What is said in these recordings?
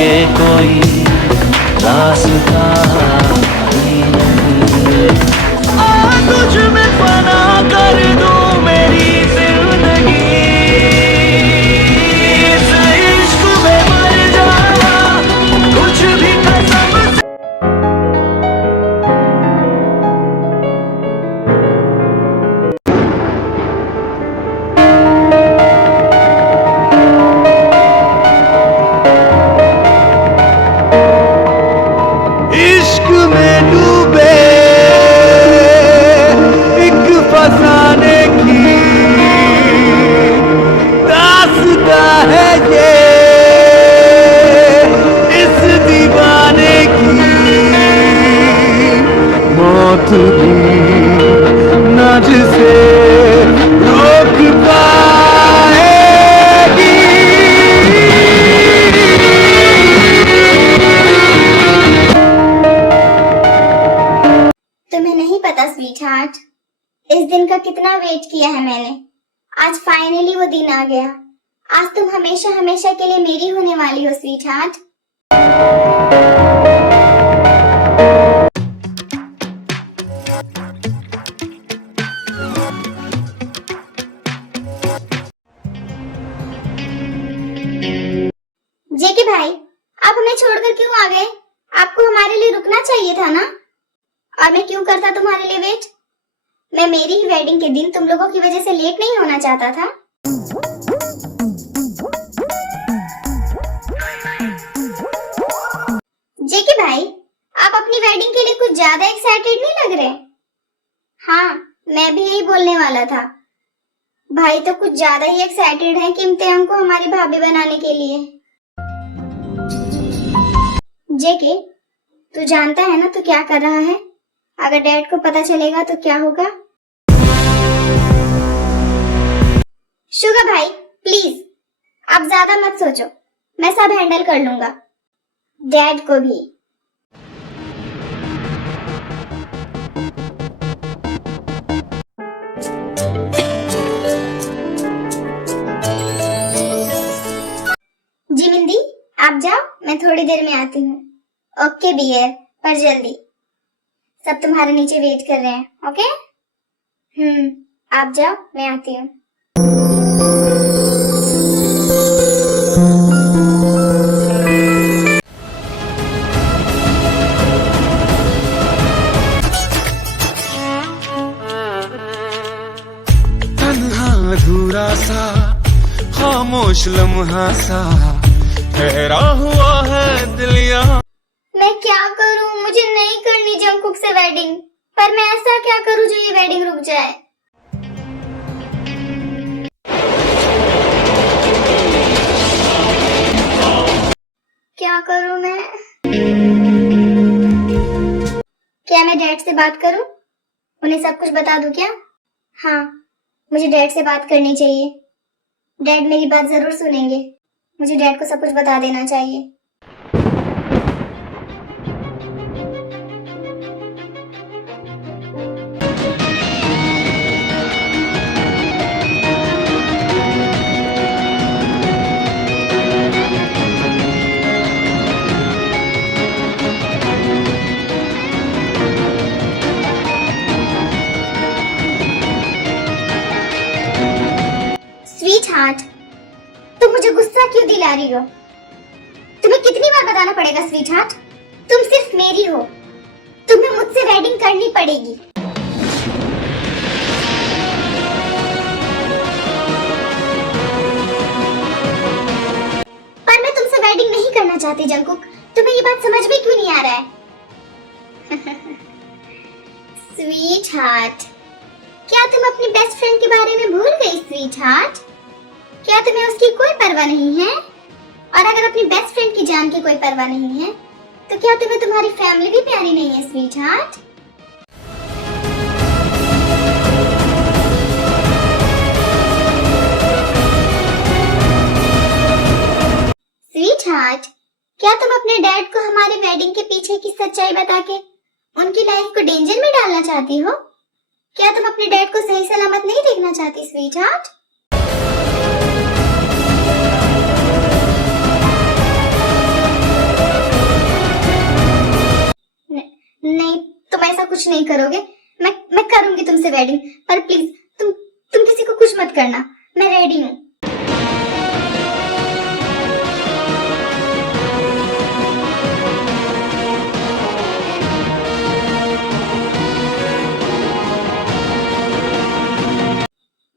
के कोई रास्ता नहीं है। तुझ में फना कर दूं मेरी जिंदगी, इस इश्क में मर जाना कुछ भी कसम से। इश्क में डूबे एक फसाने की दास्ता है ये, इस दीवाने की मौत भी ना जिसे रोक पाएगी। तुम्हें नहीं पता स्वीट हार्ट, इस दिन का कितना वेट किया है मैंने। आज फाइनली वो दिन आ गया। आज तुम हमेशा हमेशा के लिए मेरी होने वाली हो स्वीट हार्ट। जेके भाई, आप हमें छोड़कर क्यों आ गए? आपको हमारे लिए रुकना चाहिए था ना। और मैं क्यों करता तुम्हारे लिए वेट? मैं मेरी ही वेडिंग के दिन तुम लोगों की वजह से लेट नहीं होना चाहता था। जेके भाई, आप अपनी वेडिंग के लिए कुछ ज्यादा एक्साइटेड नहीं लग रहे? हाँ, मैं भी यही बोलने वाला था। भाई तो कुछ ज्यादा ही एक्साइटेड है कि इम्तिहान को हमारी भाभी बनाने के लिए। जेके, तू जानता है ना तू क्या कर रहा है? अगर डैड को पता चलेगा तो क्या होगा? शुगर भाई प्लीज, आप ज्यादा मत सोचो, मैं सब हैंडल कर लूंगा। डैड को भी। जी मिंदी, आप जाओ, मैं थोड़ी देर में आती हूँ। ओके बियर, पर जल्दी। सब तुम्हारे नीचे वेट कर रहे हैं। ओके? आप जाओ, मैं आती हूँ। तन्हा अधूरा सा खामोश लम्हा सा ठहरा हुआ है दिल यहाँ। मैं क्या करूं? मुझे नहीं करनी जंगकुक से वेडिंग, पर मैं ऐसा क्या करूं जो ये वेडिंग रुक जाए? क्या करूं मैं? क्या मैं डैड से बात करूं? उन्हें सब कुछ बता दूं क्या? हाँ, मुझे डैड से बात करनी चाहिए। डैड मेरी बात जरूर सुनेंगे। मुझे डैड को सब कुछ बता देना चाहिए। स्वीट हार्ट, तुम मुझे गुस्सा क्यों दिला रही हो? तुम्हें कितनी बार बताना पड़ेगा स्वीट हार्ट, तुम सिर्फ मेरी हो। तुम्हें मुझसे वेडिंग करनी पड़ेगी। पर मैं तुमसे वेडिंग नहीं करना चाहती जंगकुक। तुम्हें ये बात समझ में क्यों नहीं आ रहा है? स्वीट हार्ट, क्या तुम अपनी बेस्ट फ्रेंड के बारे में भूल गई स्वीट हार्ट? क्या तुम्हें उसकी कोई परवाह नहीं है? और अगर अपनी बेस्ट फ्रेंड की जान की कोई परवाह नहीं है, तो क्या तुम्हें तुम्हारी फैमिली भी प्यारी नहीं है स्वीट हार्ट? स्वीट हार्ट, क्या तुम अपने डैड को हमारे वेडिंग के पीछे की सच्चाई बता के उनकी लाइफ को डेंजर में डालना चाहती हो? क्या तुम अपने डैड को सही सलामत नहीं देखना चाहती स्वीट हार्ट? नहीं करोगे, मैं करूंगी तुमसे वेडिंग, पर प्लीज तुम किसी को कुछ मत करना, मैं रेडी हूँ।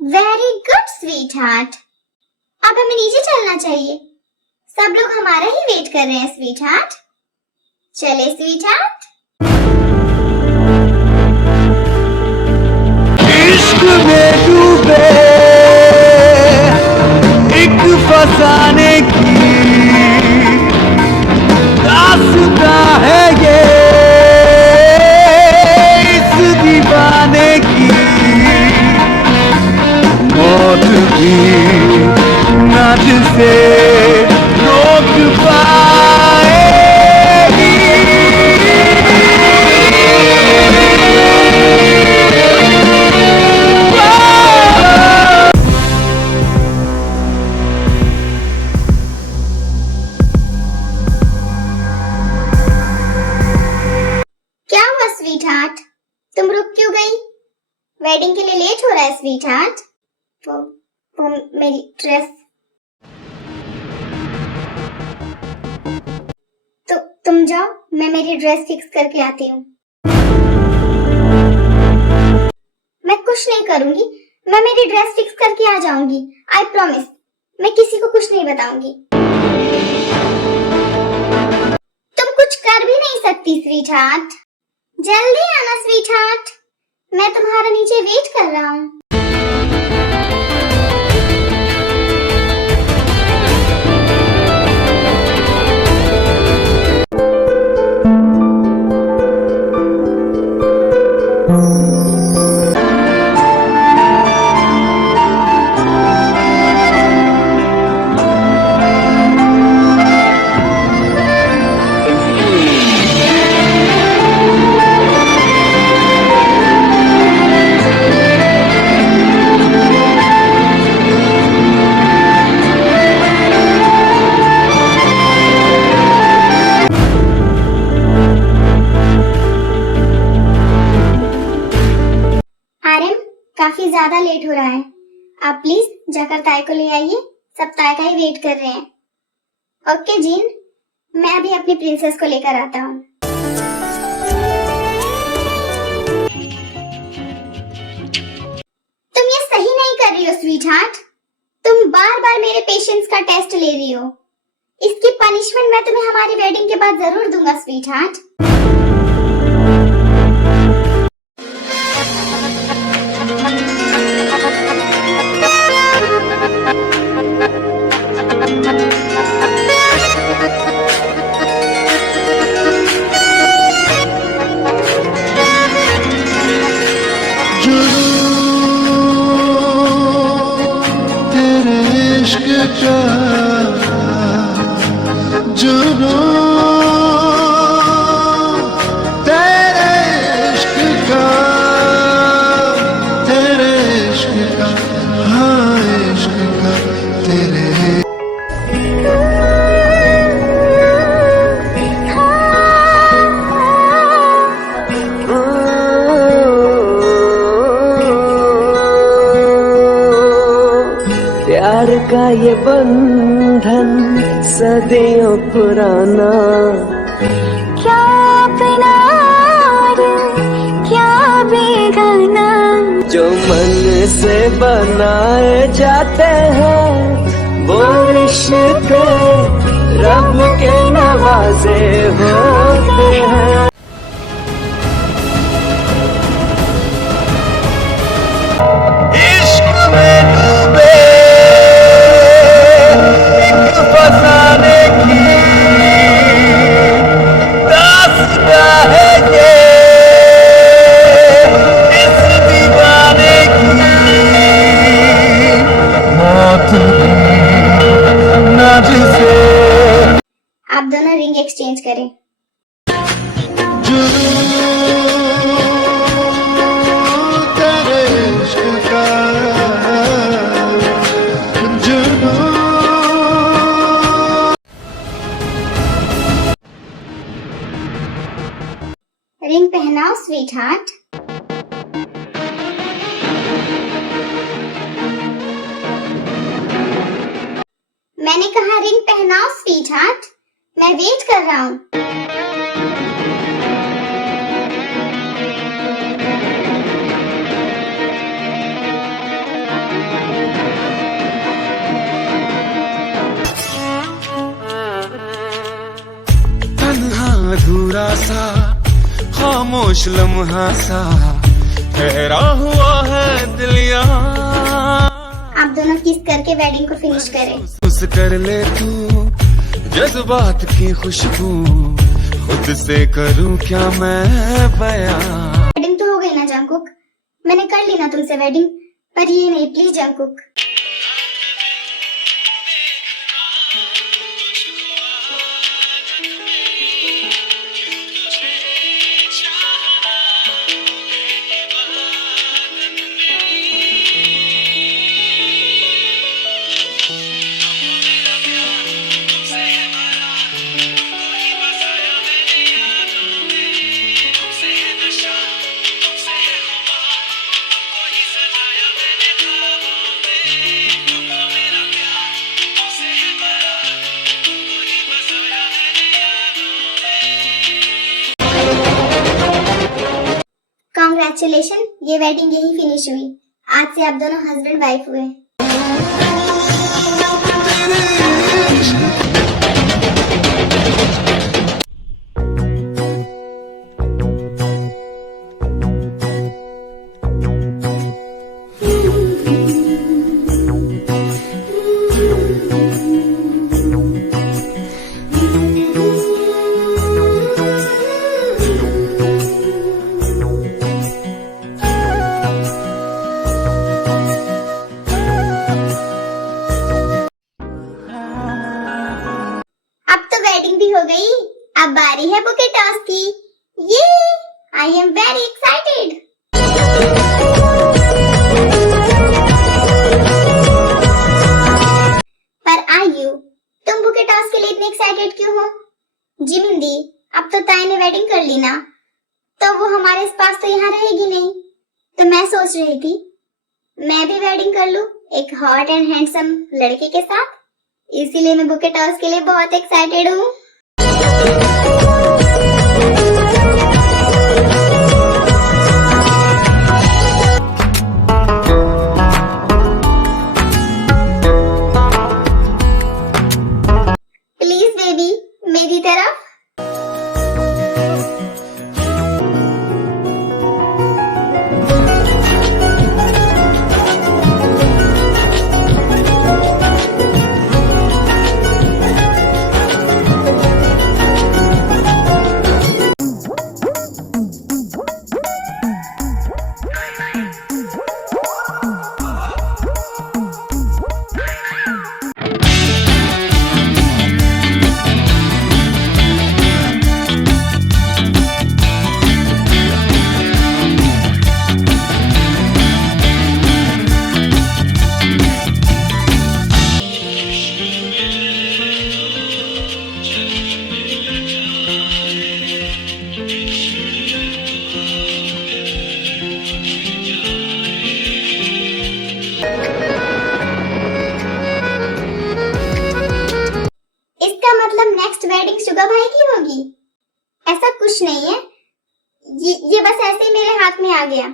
वेरी गुड स्वीट हार्ट, अब हमें नीचे चलना चाहिए, सब लोग हमारा ही वेट कर रहे हैं स्वीट हार्ट। चले स्वीट हार्ट। इश्क में डूबे एक फसाने की दास्तां है ये इस दीवाने की, मौत भी ना जिसे रोक पाएगी। क्या हुआ स्वीट हार्ट, तुम रुक क्यों गई? वेडिंग के लिए लेट हो रहा है स्वीट हार्ट। वो मेरी ड्रेस, तो तुम जाओ, मैं मेरी ड्रेस फिक्स करके आती हूँ। मैं कुछ नहीं करूंगी, मैं मेरी ड्रेस फिक्स करके आ जाऊंगी, आई प्रॉमिस। मैं किसी को कुछ नहीं बताऊंगी। तुम कुछ कर भी नहीं सकती स्वीट हार्ट, जल्दी आना स्वीट हार्ट, मैं तुम्हारा नीचे वेट कर रहा हूँ। काफी ज्यादा लेट हो रहा है, आप प्लीज जाकर ताई को ले आइए, सब ताई का ही वेट कर रहे हैं। ओके जीन, मैं अभी अपनी प्रिंसेस को लेकर आता हूँ। तुम ये सही नहीं कर रही हो स्वीट हार्ट, तुम बार बार मेरे पेशेंस का टेस्ट ले रही हो, इसकी पनिशमेंट मैं तुम्हें हमारी वेडिंग के बाद जरूर दूंगा स्वीट हार्ट। प्यार का ये बंधन सदियों पुराना, क्या अपना क्या बेगाना, जो मन से बनाए जाते हैं वो रिश्ते रब के नवाजे होते हैं। इश्क में डूबे एक फसाने की दास्तां है ये इस दीवाने की, मौत ना जिसे आप दोनों रिंग एक्सचेंज करें। रिंग पहनाओ स्वीट हार्ट। मैंने कहा रिंग पहनाओ स्वीट हार्ट, मैं वेट कर रहा हूँ। तन्हा अधूरा सा खामोश लम्हा सा ठहरा हुआ है दिल यहाँ। आप दोनों किस करके वेडिंग को फिनिश करें। उस कर ले तू जज्बात की खुशबू, खुद से करूं क्या मैं बयां। वेडिंग तो हो गई ना जंगकुक, मैंने कर ली ना तुमसे वेडिंग, पर ये नहीं प्लीज जंगकुक। कॉन्ग्रेचुलेशन, ये वेडिंग यही फिनिश हुई। आज से आप दोनों हस्बैंड वाइफ हुए। अब तो वेडिंग भी हो गई, अब बारी है बुके टॉस की। ये आई एम वेरी एक्साइटेड। पर आयु, तुम बुके टॉस के लिए इतने एक्साइटेड क्यों हो? जिमिंदी, अब तो ताई ने वेडिंग कर ली ना, तो वो हमारे पास तो यहाँ रहेगी नहीं। तो मैं सोच रही थी मैं भी वेडिंग कर लूं एक हॉट एंड हैंडसम लड़के के साथ, इसीलिए मैं बुके टॉस के लिए बहुत एक्साइटेड हूँ। प्लीज बेबी, मेरी तरफ। इसका मतलब नेक्स्ट वेडिंग शुगा भाई की होगी? ऐसा कुछ नहीं है, ये बस ऐसे ही मेरे हाथ में आ गया।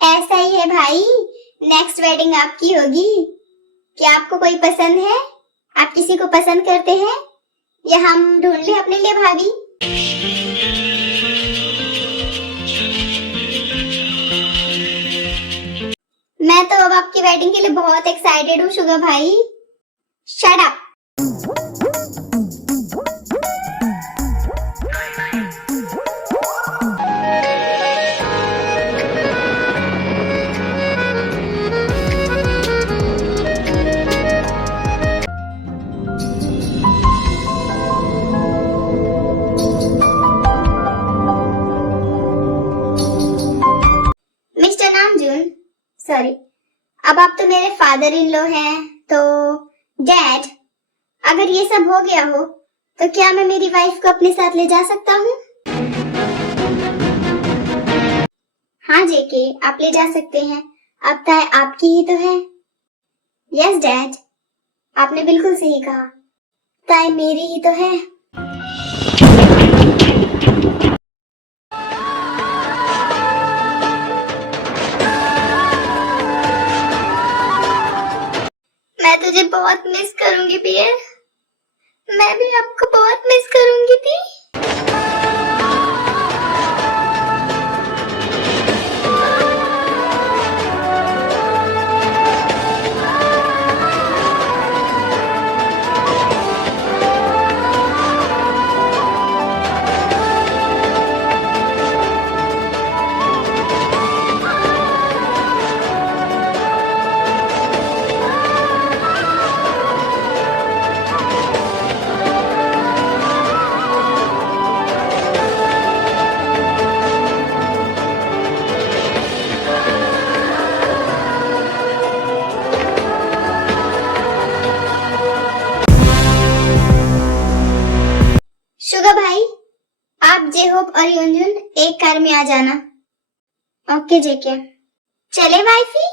ऐसा ही है भाई, नेक्स्ट वेडिंग आपकी होगी। क्या आपको कोई पसंद है? आप किसी को पसंद करते हैं या हम ढूंढ ले अपने लिए भाभी? मैं तो अब आपकी वेडिंग के लिए बहुत एक्साइटेड हूँ शुगा भाई। Shut up. Mister Namjoon, sorry, अब आप तो मेरे फादर इन लॉ हैं, तो डैड, अगर ये सब हो गया हो तो क्या मैं मेरी वाइफ को अपने साथ ले जा सकता हूँ? हाँ जेके, आप ले जा सकते हैं, अब ताय आपकी ही तो है। यस डैड, आपने बिल्कुल सही कहा, ताय मेरी ही तो है। मैं तुझे बहुत मिस करूंगी पियर, मैं भी आपको बहुत मिस करूंगी थी। शुगर भाई, आप जेहोप और युनजुन एक कार में आ जाना। ओके जेके, चले वाइफी।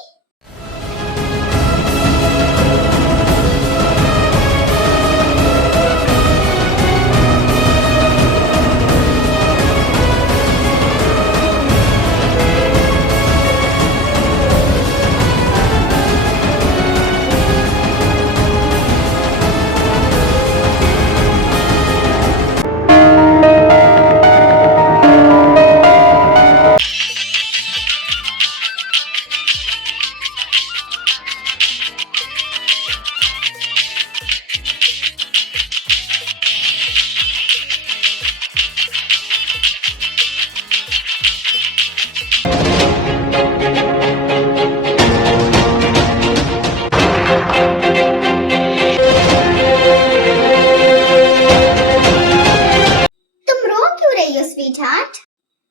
स्वीटहार्ट,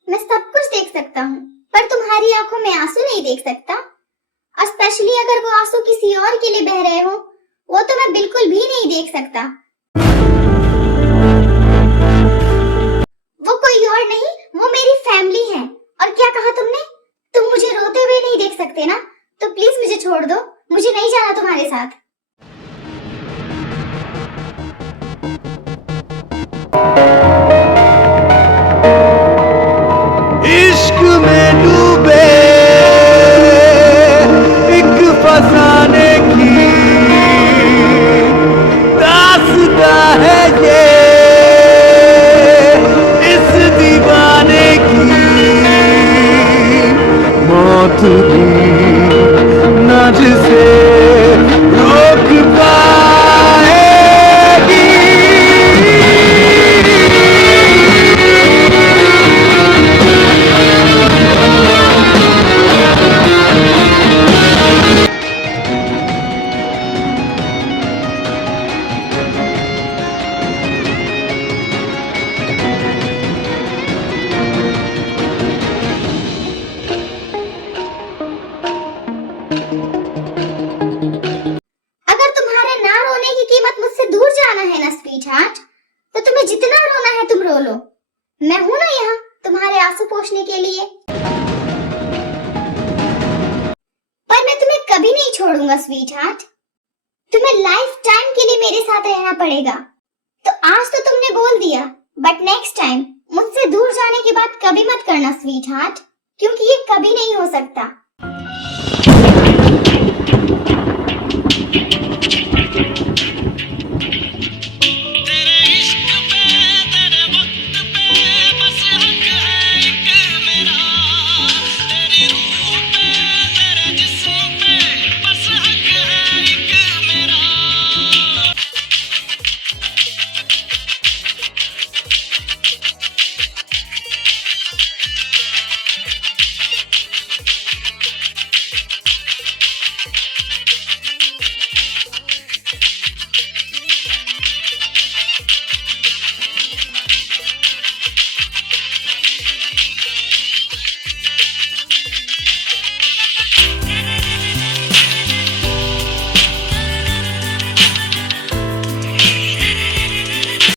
मैं सब कुछ देख सकता हूँ, पर तुम्हारी आंखों में आंसू नहीं देख सकता। और स्पेशली अगर वो आंसू किसी और के लिए बह रहे हो, वो तो मैं बिल्कुल भी नहीं देख सकता। वो कोई और नहीं, वो मेरी फैमिली है। और क्या कहा तुमने? तुम मुझे रोते हुए नहीं देख सकते ना? तो प्लीज मुझे छोड़ दो, मुझे नहीं जाना तुम्हारे साथ। इश्क में डूबे एक फसाने की दास्तां है ये, इस दीवाने की मौत भी ना जिसे रोक पाएगी। स्वीटहार्ट, तो तुम्हें जितना रोना है तुम रो लो, मैं हूं ना यहाँ तुम्हारे आंसू पोंछने के लिए। पर मैं तुम्हें कभी नहीं छोड़ूंगा स्वीटहार्ट, तुम्हें लाइफ टाइम के लिए मेरे साथ रहना पड़ेगा। तो आज तो तुमने बोल दिया, बट नेक्स्ट टाइम मुझसे दूर जाने की बात कभी मत करना स्वीटहार्ट, क्योंकि ये कभी नहीं हो सकता।